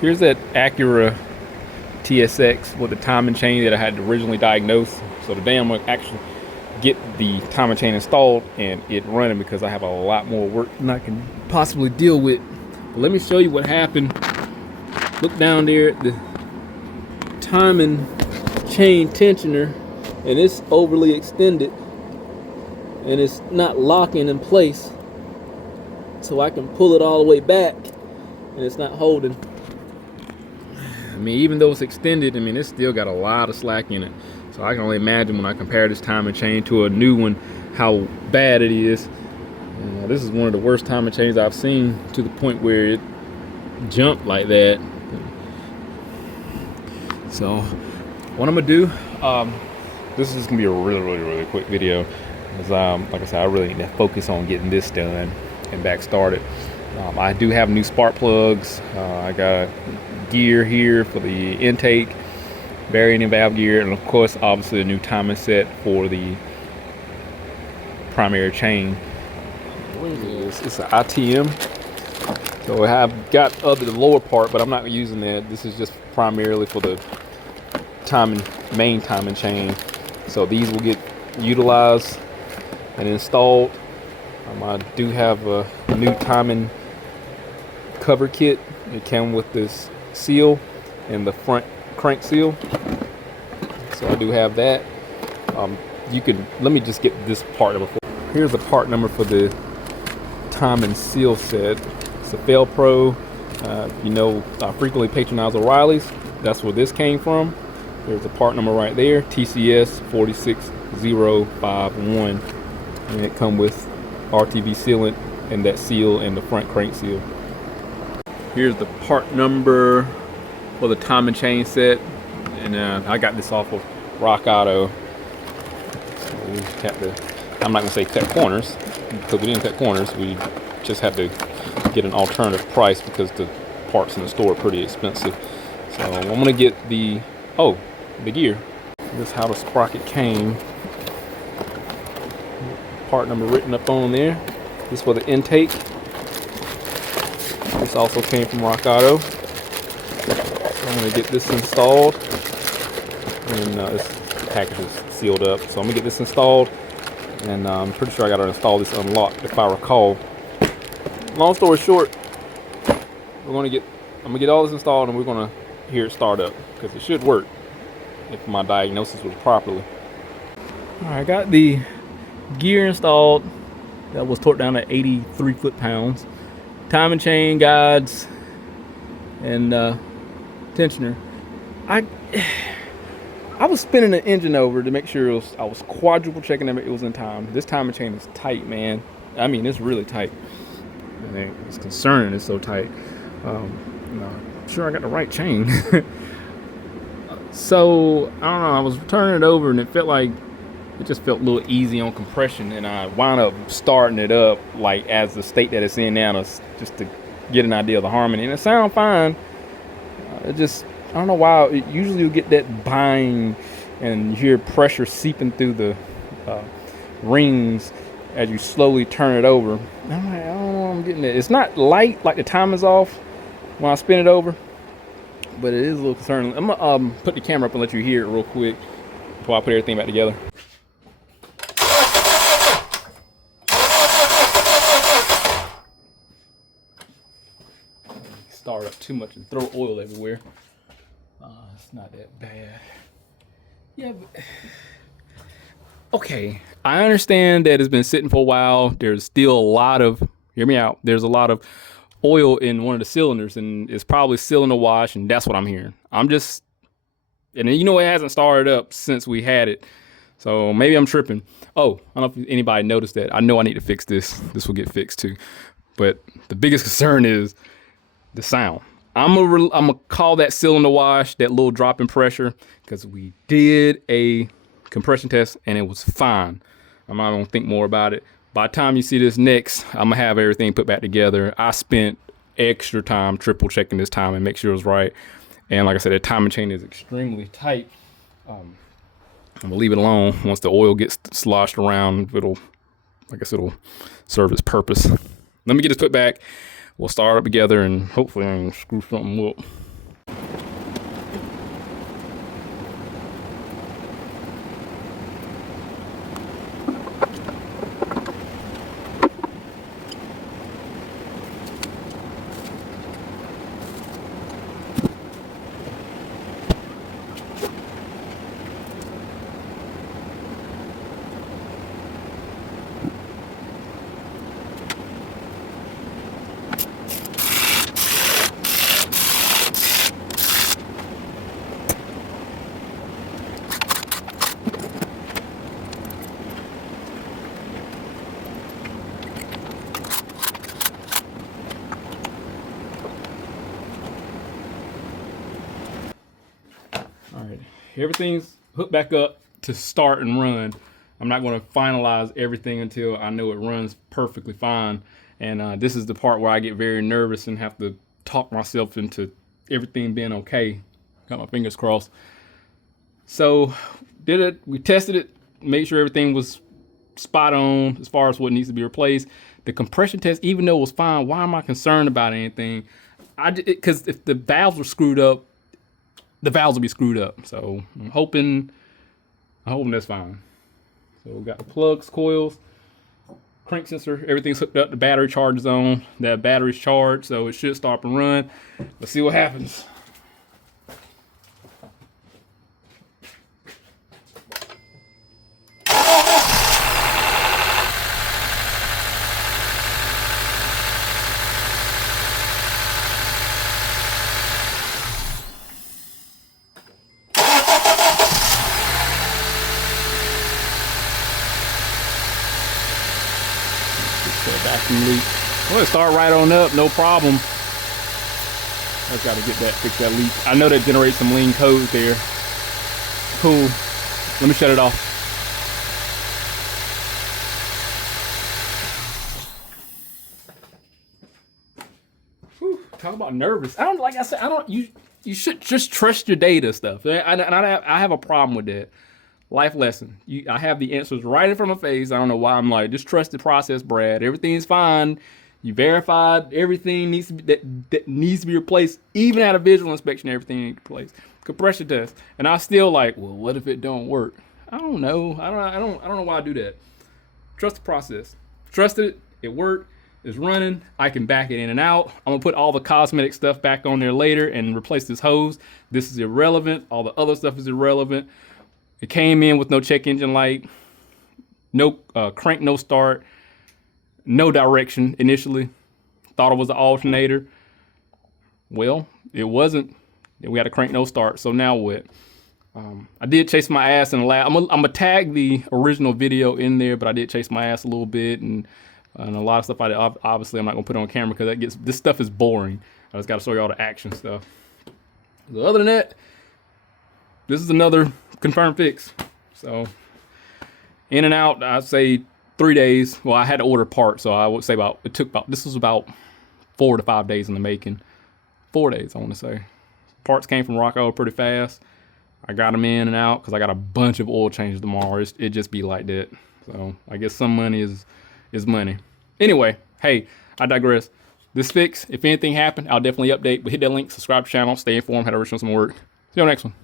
Here's that Acura TSX with the timing chain that I had originally diagnosed. So today I'm gonna actually get the timing chain installed and it running because I have a lot more work than I can possibly deal with. But let me show you what happened. Look down there at the timing chain tensioner, and it's overly extended and it's not locking in place, so I can pull it all the way back and it's not holding. I mean, even though it's extended, I mean, it's still got a lot of slack in it. So I can only imagine when I compare this timing chain to a new one, how bad it is. This is one of the worst timing chains I've seen, to the point where it jumped like that. So what I'm gonna do, this is gonna be a really quick video, because like I said, I really need to focus on getting this done and back started. I do have new spark plugs. I got gear here for the intake, bearing and valve gear, and of course obviously a new timing set for the primary chain. It's an ITM, so I've got the lower part, but I'm not using that. This is just primarily for the main timing chain. So these will get utilized and installed. I do have a new timing cover kit. It came with this seal and the front crank seal, so I do have that. Let me just get this part number. Here's the part number for the timing seal set. It's a Fail Pro. I frequently patronize O'Reilly's. That's where this came from. There's a part number right there, TCS 46051, and it come with RTV sealant and that seal and the front crank seal. Here's the part number for the timing chain set, and I got this off of Rock Auto. So we have to, I'm not gonna say cut corners, because we didn't cut corners. We just had to get an alternative price because the parts in the store are pretty expensive. So I'm gonna get the gear. This is how the sprocket came. Part number written up on there. This is for the intake. This also came from Rock Auto. So I'm gonna get this installed, and this package is sealed up. So I'm gonna get this installed, and I'm pretty sure I gotta install this unlocked, if I recall. Long story short, I'm gonna get all this installed, and we're gonna hear it start up, because it should work if my diagnosis was properly. All right, I got the gear installed. That was torqued down to 83 foot-pounds. Timing chain, guides, and tensioner. I was spinning the engine over to make sure I was quadruple checking that it was in time. This timing chain is tight, man. I mean, it's really tight. And it's concerning it's so tight. I'm sure I got the right chain. So I don't know, I was turning it over and it just felt a little easy on compression, and I wound up starting it up like as the state that it's in now, just to get an idea of the harmony, and it sounded fine. I don't know why. Usually you get that bind and you hear pressure seeping through the rings as you slowly turn it over. I'm like, I don't know, I'm getting it. It's not light, like the time is off when I spin it over, but it is a little concerning. I'm gonna put the camera up and let you hear it real quick before I put everything back together. Start up too much and throw oil everywhere. It's not that bad. Yeah, but okay, I understand that it's been sitting for a while. There's still a lot of, hear me out, there's a lot of oil in one of the cylinders, and it's probably cylinder wash, and that's what I'm hearing. And it hasn't started up since we had it, so maybe I'm tripping. Oh, I don't know if anybody noticed that. I know I need to fix this. This will get fixed too. But the biggest concern is the sound. I'm gonna call that cylinder wash, that little drop in pressure, because we did a compression test and it was fine. I'm not gonna think more about it. By the time you see this next, I'm gonna have everything put back together. I spent extra time triple checking this time and make sure it was right. And like I said, the timing chain is extremely tight. I'm gonna leave it alone. Once the oil gets sloshed around, it'll serve its purpose. Let me get this put back. We'll start up together and hopefully I can screw something up. right, everything's hooked back up to start and run. I'm not going to finalize everything until I know it runs perfectly fine. And this is the part where I get very nervous and have to talk myself into everything being okay. Got my fingers crossed. So did it, we tested it, made sure everything was spot on as far as what needs to be replaced. The compression test, even though it was fine, why am I concerned about anything? Because if the valves were screwed up, the valves will be screwed up. So I'm hoping that's fine. So we got the plugs, coils, crank sensor, everything's hooked up. The battery charge is on. That battery's charged, so it should start and run. Let's see what happens. Vacuum leak. Well, start right on up, no problem. I just gotta fix that leak. I know that generates some lean code there. Cool. Let me shut it off. Whew, talk about nervous. I don't, like I said, I don't, you should just trust your data stuff. And I have a problem with that. Life lesson. I have the answers right in front of my face. I don't know why I'm like, just trust the process, Brad. Everything's fine. You verified everything needs to be that needs to be replaced. Even at a visual inspection, everything needs to be replaced. Compression test, and I still like, well, what if it don't work? I don't know. I don't know why I do that. Trust the process. Trust it. It worked. It's running. I can back it in and out. I'm gonna put all the cosmetic stuff back on there later and replace this hose. This is irrelevant. All the other stuff is irrelevant. It came in with no check engine light, no crank, no start, no direction initially. Thought it was an alternator. Well, it wasn't. We had a crank, no start. So now what? I did chase my ass in the lab. I'm gonna tag the original video in there, but I did chase my ass a little bit and a lot of stuff I did. Obviously, I'm not gonna put it on camera because this stuff is boring. I just gotta show you all the action stuff. So other than that, this is another confirmed fix. So in and out, I'd say 3 days. Well, I had to order parts, so I would say this was about 4 to 5 days in the making. 4 days, I want to say. Parts came from Rockwell pretty fast. I got them in and out because I got a bunch of oil changes tomorrow. It just be like that. So I guess some money is money. Anyway, hey, I digress. This fix, if anything happened, I'll definitely update. But hit that link, subscribe to the channel, stay informed, how to reach on some work. See you on the next one.